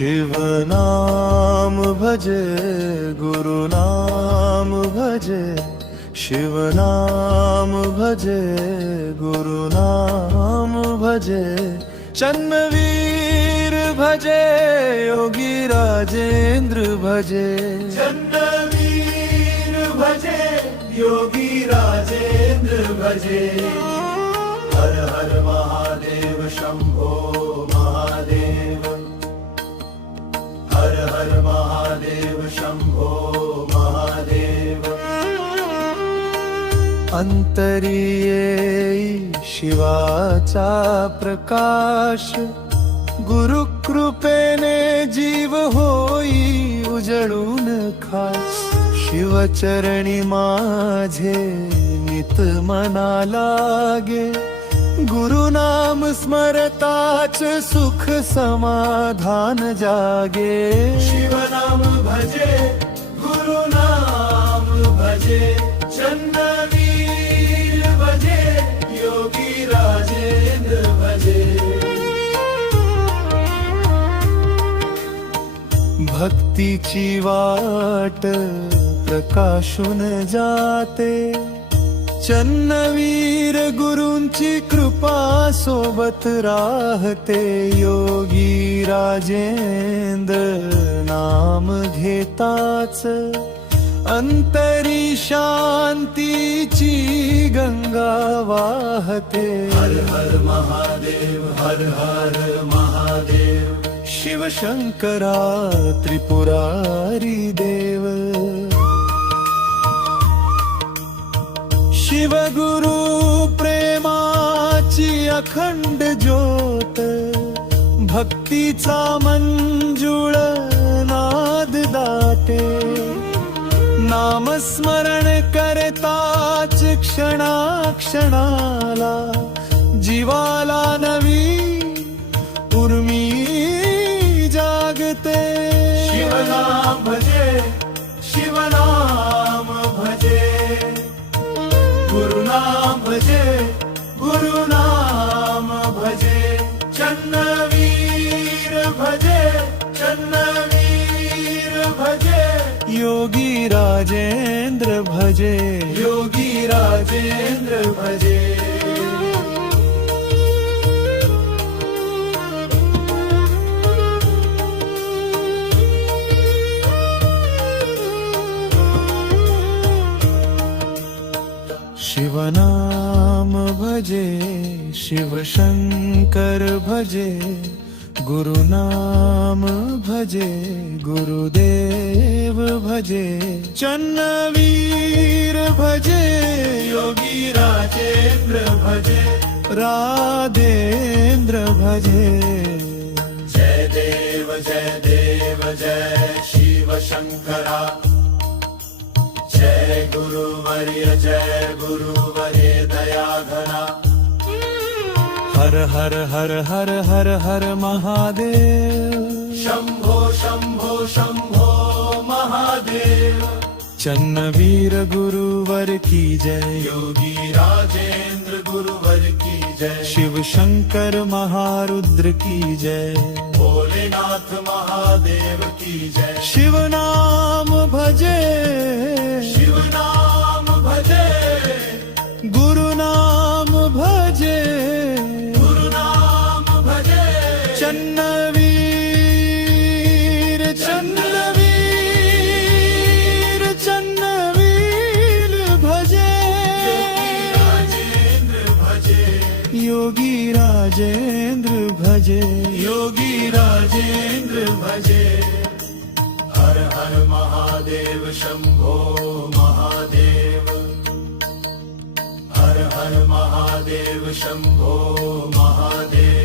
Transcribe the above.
शिव नाम भजे गुरु नाम भजे शिव नाम भजे गुरु नाम भजे चन्नवीर भजे योगी राजेंद्र भजे चन्नवीर भजे योगी राजेंद्र भजे हर हर महादेव शंभो महादेव हर हर महादेव शंभो महादेव अंतरिये शिवाचा प्रकाश गुरु कृपेने जीव होई उजळून खास शिवचरणी माझे नित मना लागे गुरु नाम स्मरताच सुख समाधान जागे शिव नाम भजे गुरु नाम भजे चन्नवीर भजे योगी राजेंद्र भजे भक्तीची वाट प्रकाशून जाते चन्नवीर गुरूंची कृपा सोबत राहते योगी राजेंद्र नाम घेताच अंतरी शांतीची गंगा वाहते हर हर महादेव हर हर महादेव शिव शंकरा त्रिपुरारी देव शिव गुरु प्रेमाची अखंड ज्योत भक्तीचा मंजुळ नाद दाटे नामस्मरण करताच क्षणाक्षणाला जीवाला नवी उर्मी जागते शिव नाम भजे शिव नाम भजे गुरु नाम भजे गुरु नाम भजे चन्नवीर भजे चन्नवीर भजे योगी राजेंद्र भजे योगी राजेंद्र भजे शिव नाम भजे शिव शंकर भजे गुरु नाम भजे गुरुदेव भजे चन्नवीर भजे योगी राजेंद्र भजे राधेंद्र भजे जय देव जय शिव शंकरा जय गुरुवर्य दया घना हर हर हर हर हर हर महादेव शंभो शंभो शंभो महादेव चन्नवीर गुरुवर की जय योगी राजेंद्र गुरुवर की जय शिव शंकर महारुद्र की जय भोलेनाथ महादेव की जय शिव नाम भजे शिव नाम भजे गुरु नाम भजे गुरु नाम भजे चन्नवीर चन्नवीर भजे राजेंद्र भजे योगी राजेंद्र भजे योगी राजेंद्र भजे हर हर महादेव शंभो महादेव हर हर महादेव शंभो महादेव